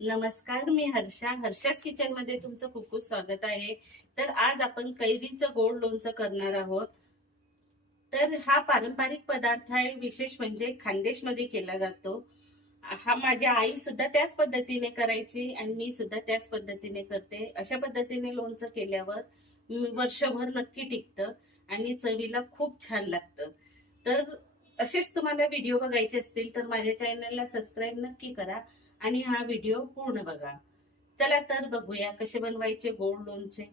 नमस्कार, मी हर्षाच किचन मध्ये तुमचं खूप खूप स्वागत आहे. तर आज आपण कैरीचं गोड लोणचं करणार आहोत. तर हा पारंपरिक पदार्थ आहे, विशेष म्हणजे खानदेश मध्ये केला जातो. हा माझ्या आई सुद्धा त्याच पद्धतीने करायची आणि मी सुद्धा त्याच पद्धतीने करते. अशा पद्धतीने लोणचं केल्यावर वर्षभर नक्की टिकतं आणि चवीला खूप छान लागतं. तर असेच तुम्हाला व्हिडिओ बघायचे असतील तर माझ्या चॅनलला सबस्क्राईब नक्की करा आणि हा व्हिडिओ पूर्ण बघा. चला तर बघूया कसे बनवायचे गोड लोणचे.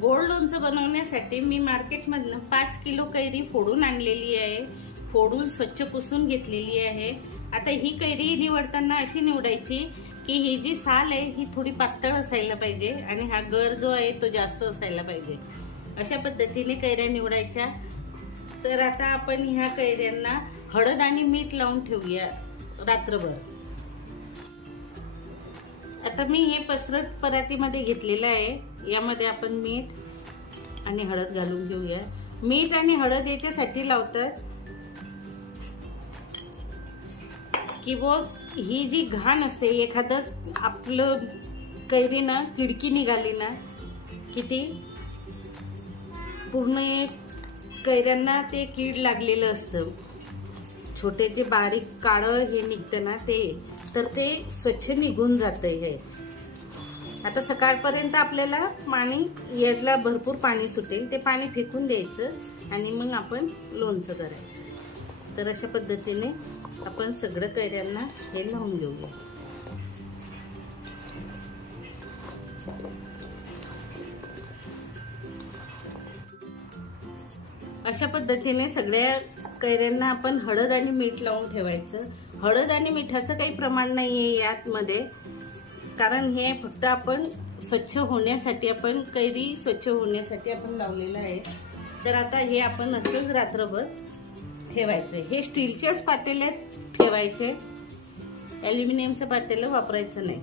गोड लोणचं बनवण्यासाठी मी मार्केटमधनं 5 किलो कैरी फोडून आणलेली आहे. फोडून स्वच्छ पुसून घेतलेली आहे. आता ही कैरी निवडताना अशी निवडायची की ही जी साल आहे ही थोडी पातळ असायला पाहिजे आणि हा गर जो आहे तो जास्त असायला पाहिजे. अशा पद्धतीने कैऱ्या निवडायच्या. तर आता आपण ह्या कैऱ्यांना हळद आणि मीठ लावून ठेवूया रात्रभर. आता मी हे पसरट परातीमध्ये घेतलेलं आहे. यामध्ये आपण मीठ आणि हळद घालून घेऊया. मीठ आणि हळद याच्यासाठी लावतात की ही जी घाण असते, एखादं आपलं कैरी ना किडकी निघाली ना की ती पूर्ण कैऱ्यांना ते कीड लागलेलं असतं. छोटे जे बारीक काळं हे निघतं ना तर ते स्वच्छ निघून जातंय. हे आता सकाळपर्यंत आपल्याला पाणी यातला भरपूर पाणी सुटेल, ते पाणी फेकून द्यायचं आणि मग आपण लोणचं करायचं. तर अशा पद्धतीने आपण सगळं कैऱ्यांना हे लावून घेऊया. अशा पद्धतीने सगळ्या कैऱ्यांना आपण हळद आणि मीठ लावून ठेवायचं. हळद आणि मिठाचं काही प्रमाण नाहीये यामध्ये, कारण हे फक्त आपण स्वच्छ होण्यासाठी, आपण कैरी स्वच्छ होण्यासाठी आपण लावलेलं आहे. तर आता हे आपण असंच रात्रभर ठेवायचं. हे स्टीलच्याच पातेल्यात ठेवायचे, ॲल्युमिनियमचं पातेलं वापरायचं नाही.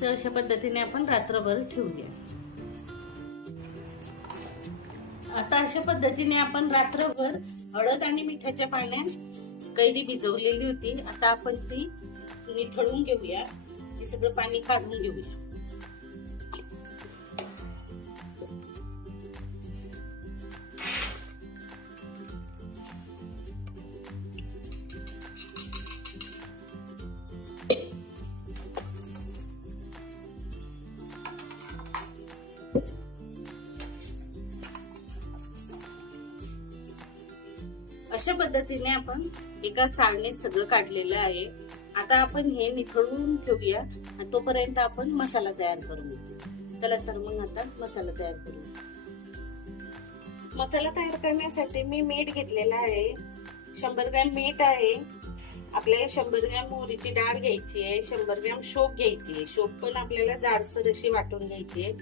तर अशा पद्धतीने आपण रात्रभर ठेवूया. आता अशा पद्धतीने आपण रात्रभर हळद आणि मिठाच्या पाण्यात कैरी भिजवलेली होती. आता आपण ती निथळून घेऊया. हे सगळं पाणी काढून घेऊया. अशा पद्धतीने आपण एका चाळणीत सगळं काढलेलं आहे. आता आपण हे निथळून ठेवूया आणि तोपर्यंत आपण मसाला तयार करू. चला तर मग आता मसाला तयार करू. मसाला तयार करण्यासाठी मी मीठ घेतलेला आहे. 100 ग्रॅम मीठ आहे. आपल्याला 100 ग्रॅम मोहरीची डाळ घ्यायची आहे. 100 ग्रॅम शोप घ्यायची आहे. शोप पण आपल्याला जाडसर अशी वाटून घ्यायची आहे.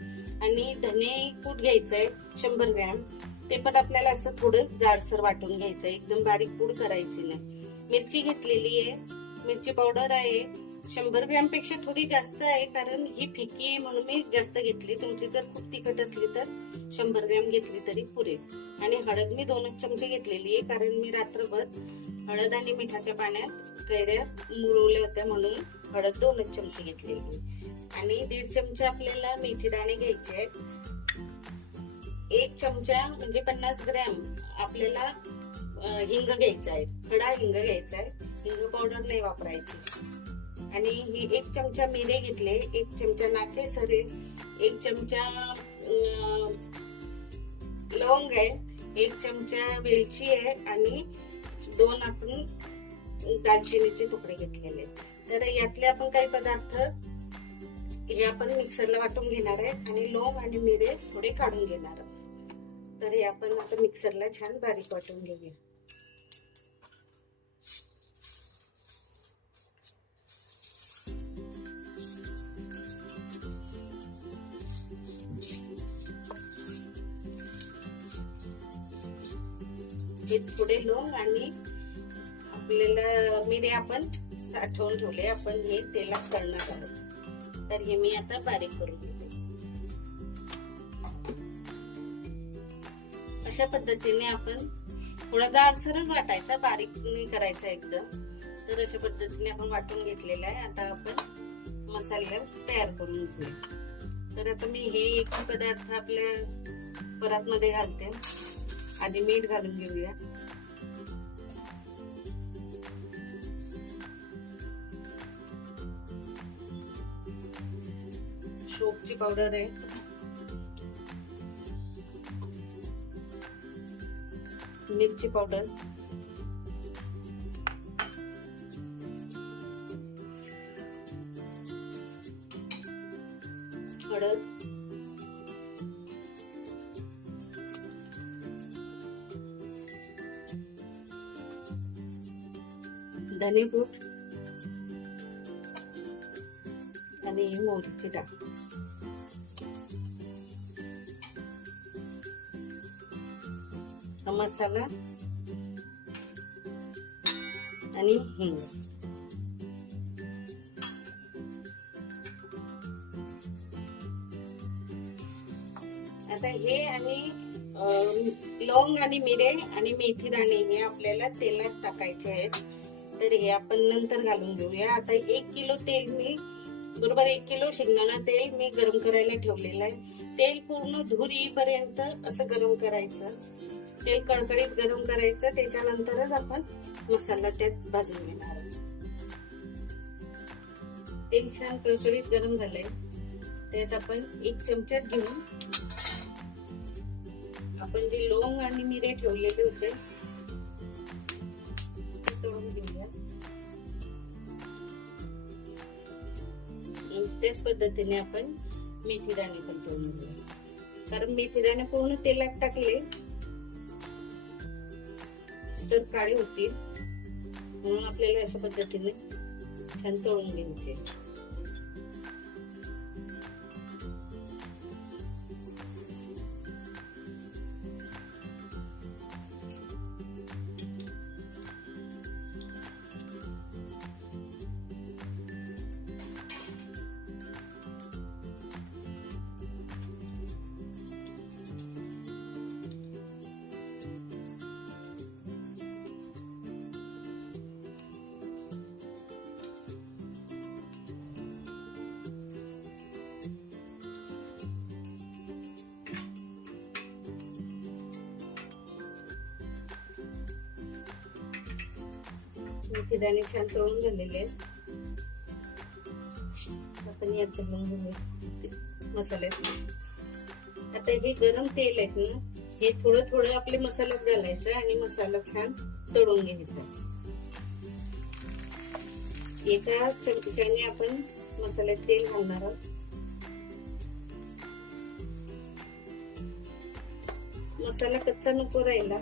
आणि धने कूट घ्यायचं आहे 100 ग्रॅम. ते पण आपल्याला असं थोडं जाडसर वाटून घ्यायचं आहे. एकदम बारीक पूड करायची नाही. मिरची घेतलेली आहे. मिरची पावडर आहे 100 ग्रॅम पेक्षा थोडी जास्त आहे, कारण ही फिकी आहे म्हणून मी जास्त घेतली. तुमची जर खूप तिखट असली तर 100 ग्रॅम घेतली तरी पुरेल. आणि हळद मी 2 चमचे घेतलेली आहे, कारण मी रात्रभर हळद आणि मिठाच्या पाण्यात कैऱ्या मुरवल्या होत्या म्हणून हळद 2 चमचे घेतलेली. आणि 1.5 चमचे आपल्याला मेथी दाणे घ्यायचे आहेत. 1 चमचा म्हणजे 50 ग्रॅम आपल्याला हिंग घ्यायचा आहे. खडा हिंग घ्यायचा आहे. हिंग पावडर नाही वापरायची. आणि ही 1 चमचा मिरे घेतले, 1 चमचा नाकेसरे, 1 चमचा लवंग आहे, 1 चमचा वेलची आहे आणि 2 आपण दालचिनीचे तुकडे घेतलेले. तर यातले आपण काही पदार्थ हे आपण मिक्सरला वाटून घेणार आहे आणि लवंग आणि मिरे थोडे काढून घेणार आहोत. तर हे आपण आता मिक्सरला छान बारीक वाटून घेऊया. हे थोडे लोंग आणि आपल्याला मिरे आपण साठवून ठेवले, आपण हे तेलात तळणार आहोत. तर हे मी आता बारीक करून घेते. अशा पद्धतीने आपण थोडा जाडसरच वाटायचा, बारीक नाही करायचा एकदम. तर अशा पद्धतीने आपण वाटून घेतलेला आहे. आता आपण मसाला तयार करून घेऊया. तर आता मी हे एक पदार्थ आपल्या परात मध्ये घालते. आधी मीठ घालून घेऊया. शोपची पावडर आहे, मिरची पावडर, हळद, धनेपूड आणि मोहरीची डाळ. हा मसाला आणि हिंग. आता हे आणि लवंग आणि मिरे आणि मेथी दाणे हे आपल्याला तेलात टाकायचे आहेत. तर हे आपण नंतर घालून घेऊया. आता 1 किलो तेल मी बरोबर 1 किलो शेंगदाणा तेल मी गरम करायला ठेवलेलं आहे. तेल पूर्ण धूर येईपर्यंत असं गरम करायचं. तेल कडकडीत गरम करायचं. त्याच्यानंतरच आपण मसाला त्यात भाजून घेणार आहोत. तेल छान कडकडीत गरम झालंय. त्यात आपण 1 चमचा घेऊन आपण जे लवंग आणि मिरे ठेवलेले होते ते तळून घेऊया. त्याच पद्धतीने आपण मेथी दाणे पण तळून घेऊया. कारण मेथी दाणे पूर्ण तेलात टाकले तर काळे होतील, म्हणून आपल्याला अशा पद्धतीने छान तळून घ्यायचे. मेथी दाणे छान तळून झालेले आहेत. आपण यात घालून घेऊया मसाल्यात. आता हे गरम तेल आहेत ना, हे थोडं थोडं आपले मसाल्यात घालायचं आणि मसाला छान तळून घ्यायचा. एका चमच्याने आपण मसाल्यात तेल घालणार आहोत. मसाला कच्चा नको राहिला.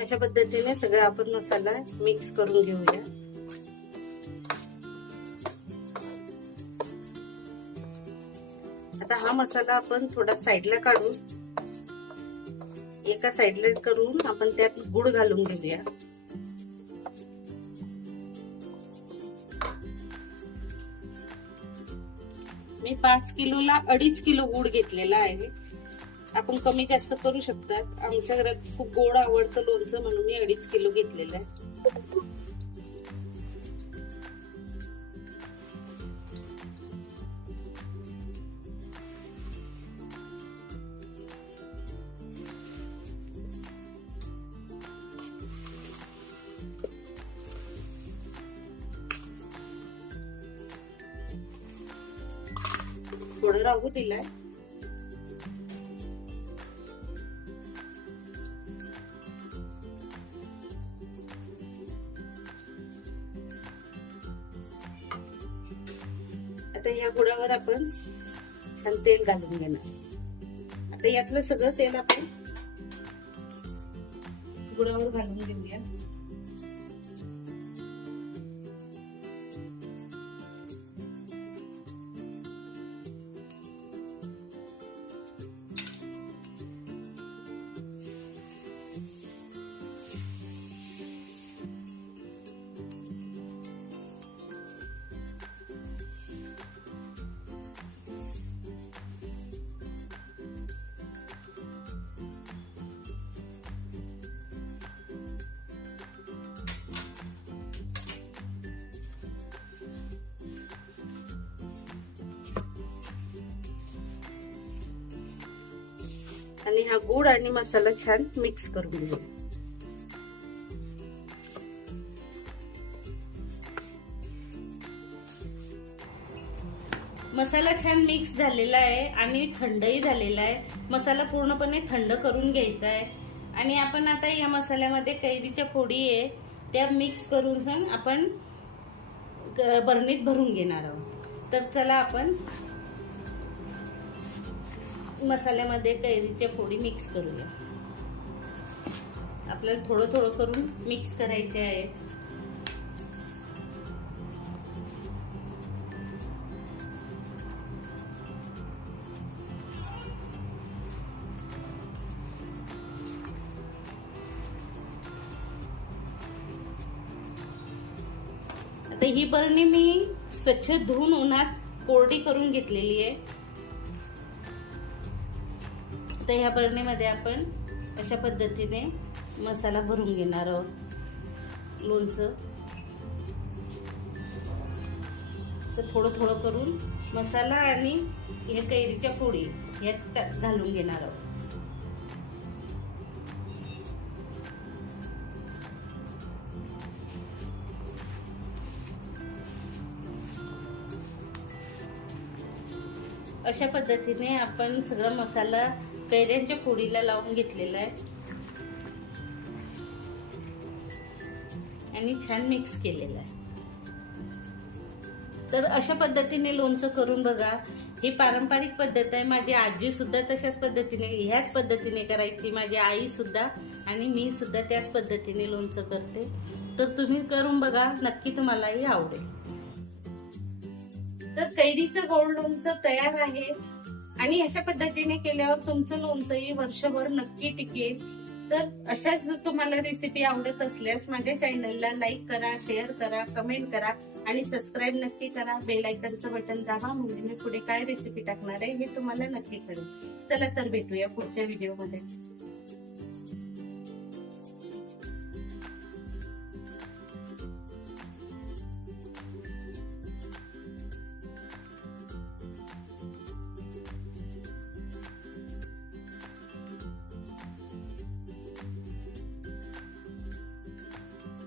अशा पद्धतीने सगळं आपण मसाला मिक्स करून घेऊया. आता हा मसाला आपण थोडा साईडला काढून एका साईडला करून आपण त्यात गुळ घालून घेऊया. मी 5 किलोला 2.5 किलो गुळ घेतलेला आहे. आपण कमी जास्त करू शकतात. आमच्या घरात खूप गोड आवडतं लोणचं म्हणून मी 2.5 किलो घेतलेलं आहे. थोडं राहू दिलाय. आता या गुळावर आपण छान तेल घालून घेणार. आता यातलं सगळं तेल आपण गुळावर घालून घेऊया. आणि हा गुळ आणि मसाला छान मिक्स करून घेऊ. मसाला छान मिक्स झालेला आहे आणि थंडही झालेला आहे. मसाला पूर्णपणे थंड करून घ्यायचा आहे. आणि आपण आता या मसाल्यामध्ये कैरीच्या फोडी आहे त्या मिक्स करून आपण बरणीत भरून घेणार आहोत. तर चला आपण मसाल्यामध्ये कैरीच्या फोडी मिक्स करूया. आपल्याला थोडं थोडं करून मिक्स करायचे आहे. आता ही बरणी मी स्वच्छ धुवून उन्हात कोरडी करून घेतलेली आहे. तर ह्या बरणीमध्ये आपण अशा पद्धतीने मसाला भरून घेणार आहोत. लोणचं थोडं थोडं करून मसाला आणि हे कैरीच्या फोडी यात घालून घेणार आहोत. अशा पद्धतीने आपण सगळा मसाला कैऱ्यांच्या फोडीला लावून घेतलेला आहे आणि छान मिक्स केलेला आहे. तर अशा पद्धतीने लोणचं करून बघा. ही पारंपरिक पद्धत आहे. माझी आजी सुद्धा तशाच पद्धतीने ह्याच पद्धतीने करायची. माझी आई सुद्धा आणि मी सुद्धा त्याच पद्धतीने लोणचं करते. तर तुम्ही करून बघा, नक्की तुम्हालाही आवडेल. तर कैरीचं गोड लोणचं तयार आहे आणि अशा पद्धतीने केल्यावर तुमचं लोणचंही वर्षभर नक्की टिकेल. तर अशाच जर तुम्हाला रेसिपी आवडत असल्यास माझ्या चॅनलला लाईक करा, शेअर करा, कमेंट करा आणि सबस्क्राईब नक्की करा. बेल आयकॉनचं बटन दाबा म्हणजे मी पुढे काय रेसिपी टाकणार आहे हे तुम्हाला नक्की कळेल. चला तर भेटूया पुढच्या व्हिडिओमध्ये.